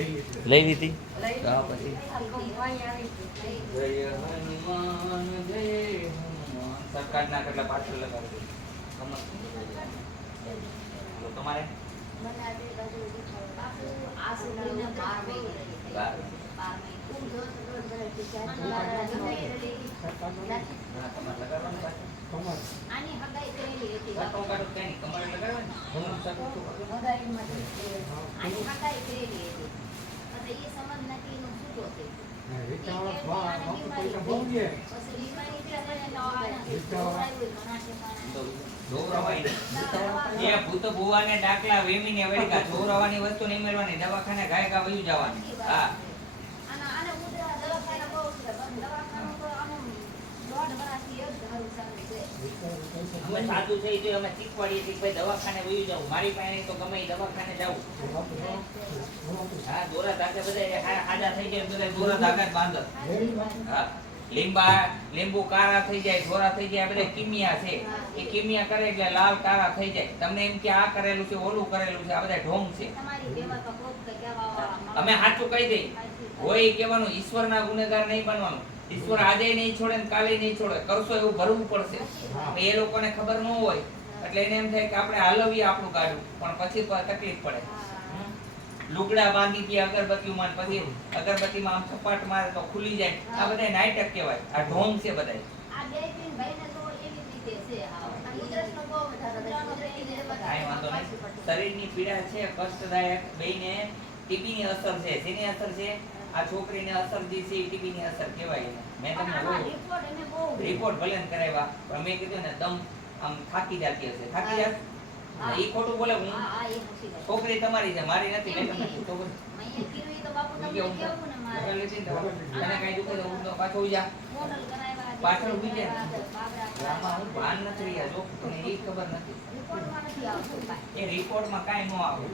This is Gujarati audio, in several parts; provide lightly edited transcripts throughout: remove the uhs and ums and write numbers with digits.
લઈ લીધી જય હનુમાન જય હનુમાન સરકારના કેટલા પાછળ લગાવી તમારે ભૂત ભુવાને ડાકલા વેમીને વળગા ચોરવાની વસ્તુ નહીં મેળવાની દવાખાને ગાય ગા વયું જવાની હા અમે સાધુ થઈ તો અમે શીખવાડીએ કે ભાઈ દવાખાને વયું જાવ મારી પાસે તો ગમે દવાખાને જાવું હા દોરા ધાગે બધા આડા થઈ જાય બધા દોરા ધાગા જ બાંધો હા લીંબુ કાળા થઈ જાય ધોરા થઈ જાય બધા કિમિયા છે એ કિમિયા કરે એટલે લાલ કાળા થઈ જાય તમને એમ કે આ કરેલું છે ઓલું કરેલું છે આ બધા ઢોંગ છે અમે સાચું કહી દઈ હોય કહેવાનું ઈશ્વરના ગુનેગાર નહીં બનવાનું ઈશ્વર આજે નહીં છોડે ને કાલે નહીં છોડે કરશો એવું ભરવું પડશે એ લોકોને ખબર ન હોય એટલે એને એમ થાય કે આપણે હાલવીએ આપણું ગાડું પણ પછી તકલીફ પડે લુગડા બાંધી દે અગરબત્તીમાં પછી અગરબત્તીમાં આમ સપાટ મારે તો ખુલી જાય આ બધા નાટક કહેવાય આ ઢોંગ છે બધા આ બે તીન ભાઈને તો એવી રીતે છે ઉધરસનો બહુ વધારે કાઈ વાંધો નહીં શરીરની પીડા છે કષ્ટદાયક બેયને ટીબીની અસર છે શેની અસર છે આ છોકરીને અસર જે છે ટીબીની અસર કહેવાય મેં તમને રિપોર્ટ ભલે કરાવ્યા પણ મેં કીધું ને દમ આમ થાકી જતી હશે થાકી જાય ઈ ખોટું બોલે હું છોકરી તમારી છે મારી નથી મેં તમને છોકરી મૈયે કીધું તો બાપુ તમને કેવું ને મારે લેતી તો તને કઈ દુખે તો હું તો પાછો ઉઈ જા મોડલ કરાવ્યા પાછળ ઉઈ જા આમાં હું ભાન નથી રહ્યા જો તને ઈ ખબર નથી રિપોર્ટમાં નથી આવતું એ રિપોર્ટમાં કાઈ ન આવે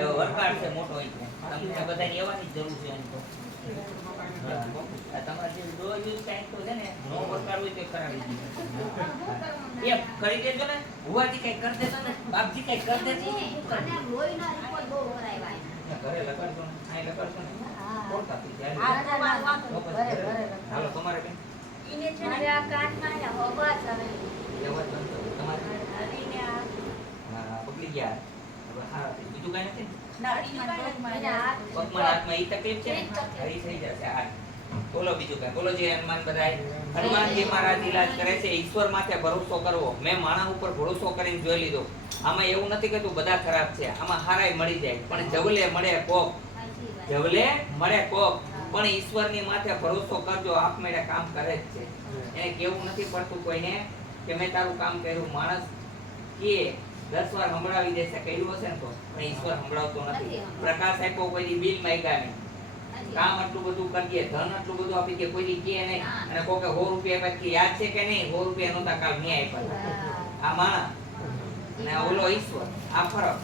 એ વરકાર છે મોટો હોય છે તમને બધાને એવાની જરૂર છે એની તો તમારે જે ડોઝ યુઝ કાઈ તો છે ને નો વરકાર હોય તો કરાવી દીધું એ કરી દેજો ને ભુવાજી કઈ કરી દેજો ને બાપજી કઈ કરી દેજો અને લોહીના રિપોર્ટ બહુ કરાવ્યા ઘરે લગાડજો ને આ લગાડજો ને કોણ કાપી જાય હાલો તમારે બેન ઈને છે ને આ કાટમાં આ અવાજ આવે અવાજ બંધ કરો તમારે અરીને આ પકડી ગયા હવે હા બીજું કાઈ નથી પગમાં હાથમાં ઈ તકલીફ છે ને હરી થઈ જશે આ બોલો બીજું કઈ બોલો જે હનુમાન બધાય હનુમાનજી મહારાજ ઈલાજ કરે છે ઈશ્વર માથે ભરોસો કરવો મેં માણસ ઉપર ભરોસો કરીને જોઈ લીધો આમાં એવું નથી કે તું બધા ખરાબ છે આમાં હારાય મળી જાય પણ જવલે મળે કોક જવલે મળે કોક પણ ઈશ્વરની માથે ભરોસો કરજો આપમેળે કામ કરે જ છે એને કેવું નથી પડતું કોઈને કે મેં તારું કામ કર્યું માણસ કે 10 વાર સંભળાવી દેશે કર્યું હશે ને તો પણ ઈશ્વર સંભળાવતો નથી પ્રકાશ આપ્યો કોઈ બિલ માંગ્યા નહીં કામ આટલું બધું કરીએ ધન આટલું બધું આપી કે કોઈ કે નહીં અને કોકે 100 રૂપિયા આપ્યા કે યાદ છે કે નહીં 100 રૂપિયા નહોતા કાલ મેં આપ્યા આ માણસ અને ઓલો ઈશ્વર આ ફરક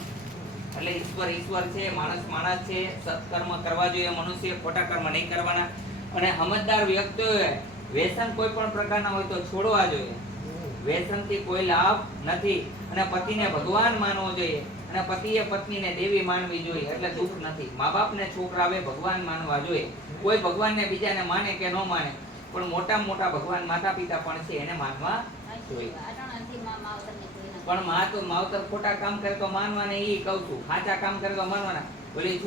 એટલે ઈશ્વર છે માણસ છે સત્કર્મ કરવા જોઈએ મનુષ્ય ખોટા કર્મ નહીં કરવાના અને સમજદાર વ્યક્તિઓએ વ્યસન કોઈ પણ પ્રકારના હોય તો છોડવા જોઈએ વ્યસનથી કોઈ લાભ નથી અને પતિને ભગવાન માનવો જોઈએ અને પતિએ પત્નીને દેવી માનવી જોઈએ એટલે દુઃખ નથી મા બાપને છોકરાવે ભગવાન માનવા જોઈએ કોઈ ભગવાનને બીજાને માને કે ન માને પણ મોટા ભગવાન માતા પિતા પણ છે એને માનવા જોઈએ પણ માવતર ખોટા કામ કરે તો માનવા ને ઈ કહું છું સાચા કામ કરે તો માનવાના બોલી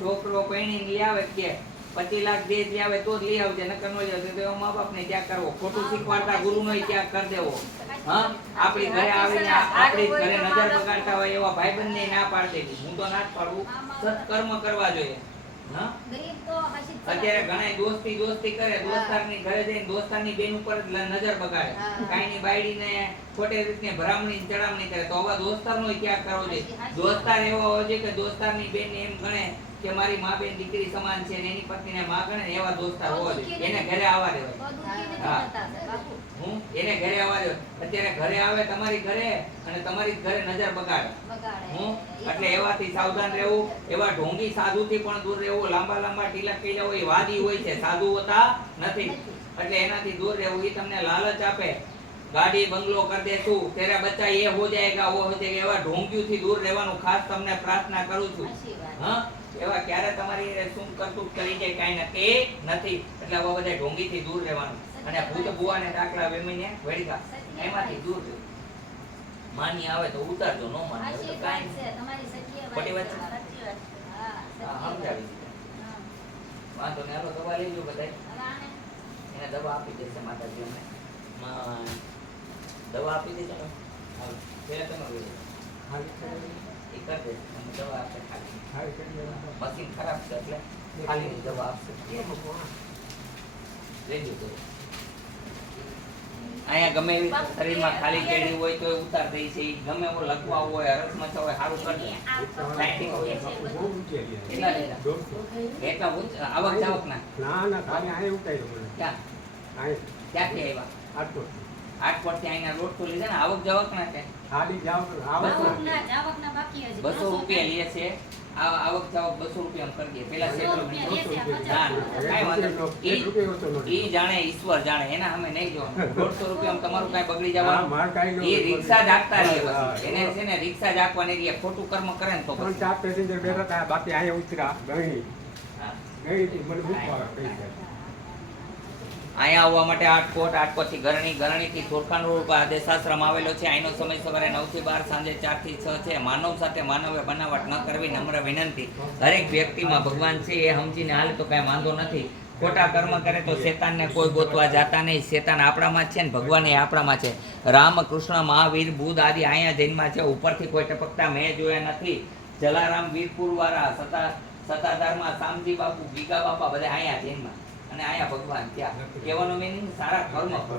છોકરો પૈણી લઈ આવે કે 25 લાખ દે લઈ આવે તો જ લઈ આવજે નકર નો લઈ આવજે તો મા બાપ ને ત્યાં કરવો ખોટું શીખવાડતા ગુરુ નો ત્યાં કરી દેવો હા આપણી ઘરે આવીને આપણી ઘરે નજર બગાડતા હોય એવા ભાઈબંધ ને ના પાડી દેવી હું તો ના જ પાડું સત્કર્મ કરવા જોઈએ હા અત્યારે ઘણા દોસ્તી કરે દોસ્તારની ઘરે જઈને દોસ્તારની બેન ઉપર નજર બગાડે કાઈની બાયડીને ખોટી રીતે ભરામણી ચડામણી કરે તો આવા દોસ્તારનો ત્યાગ કરવો જોઈએ દોસ્તાર એવો હોય છે કે દોસ્તારની બેન એમ ગણે કે મારી માં બેન દીકરી સમાન છે ને એની પત્નીને માં ગણે ને એવા દોસ્તાર હોવા જોઈએ એને ઘરે આવવા દેવાય હા એને ઘરે આવવા દેવાય અત્યારે ઘરે આવે તમારી ઘરે અને તમારી ઘરે નજર બગાડે એટલે એવાથી સાવધાન રહેવું એવા ઢોંગી સાધુથી પણ દૂર રહેવું લાંબા ટીલા કીલા હોય વાદી હોય છે સાધુ હોતા નથી એટલે એનાથી દૂર રહેવું એ તમને લાલચ આપે ગાડી બંગલો कर दे तू तेरा बच्चा ये हो जाएगा वो हो जाएगा एवा ढोंगियों થી દૂર રહેવાનું ખાસ તમને પ્રાર્થના કરું છું હા એવા ક્યારે તમારી શું કરતું કરી જાય કાંઈ નક્કી નથી. એટલે આવા બધા ઢોંગીથી દૂર રહેવાનું. અને ભૂત ભુવાને ડાકલા વેમીને વળગા એમાંથી દૂર રહેવું. માની આવે તો ઉતારજો, નો માની આવે તો કાંઈ નહીં. ખોટી વાત છે? હા, સમજાવી દીધા. વાંધો નહીં, હાલો દવા લેજો બધાય. એને દવા આપી દેશે માતાજી અમને. દવા આપી દેજો ને. હાલો પેલા તમે બોલો. એ કરી દે, અમે દવા આપે ખાલી. મશીન ખરાબ છે એટલે ખાલી દવા આપશે. લેજો તો. અહીંયા ગમે એવી શરીરમાં ખાલી કેડી હોય તો ઉતાર દે છે. ગમે એવો લખવા હોય, હરસમાં હોય, સારું કરજો. લાઇટિંગ હોય કેટલા લીધા? એટલા આવક જાવક ના? ના ખાલી આને ઉતાર્યો મને. ક્યાં ક્યાંથી આવ્યા? આટકોટ થી અહીંના રોડ તો લીધા ને. આવક જાવક ના છે? ખાલી જાવક ના બાકી હજી 200 રૂપિયા લે છે. આવક જાવક 200 રૂપિયા કરી દે. પેલા ઈ જાણે, ઈશ્વર જાણે, એના અમે નહીં જોવાનું. 150 રૂપિયા તમારું કઈ બગડી જવાનું. એ રિક્ષા જ આપતા રહે પછી. એને છે ને રિક્ષા જ આપવાની રહે. ખોટું કર્મ કરે ને તો પછી. ચાર પેસેન્જર બેઠા હતા, બાકી અહીંયા ઉતરા ગણી ગણી મને ભૂખ પડી જાય. અહીંયા આવવા માટે આટકોટ થી ગરણી થી થોરખાનો રોડ આદેશ આશ્રમ આવેલો છે. અહીંનો સમય સવારે 9 થી 12, સાંજે 4 થી 6 છે. માનવ સાથે માનવે બનાવટ ન કરવી, નમ્ર વિનંતી. દરેક વ્યક્તિમાં ભગવાન છે એ સમજીને હાલ તો કઈ વાંધો નથી. ખોટા કર્મ કરે તો શેતાનને કોઈ ગોતવા જાતા નહીં. શેતાન આપણામાં જ છે ને ભગવાન એ આપણામાં છે. રામ, કૃષ્ણ, મહાવીર, બુદ્ધ આદિ અહીંયા જૈનમાં છે. ઉપરથી કોઈ ટપકતા મેં જોયા નથી. જલારામ, વીરપુર વાળા, સતાધારમાં શામજી બાપુ, ગીગા બાપા બધા અહીંયા જૈનમાં. અને આયા ભગવાન ત્યાં. કહેવાનો મીનિંગ સારા કર્મ કરો.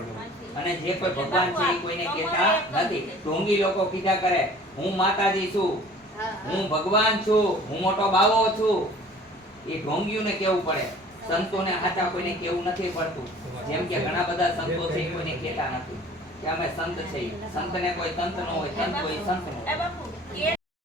અને જે કોઈ ભગવાન છે એ કોઈને કહેતા નથી. ઢોંગી લોકો કીધા કરે હું માતાજી છું, હું ભગવાન છું, હું મોટો બાવો છું. એ ઢોંગીઓને કેવું પડે. સંતોને હાચા કોઈને કેવું નથી પડતું. જેમ કે ઘણા બધા સંતો છે એ કોઈને કહેતા નથી કે અમે સંત છે. સંતને કોઈ તંત ન હોય, તંત કોઈ સંત ન હોય.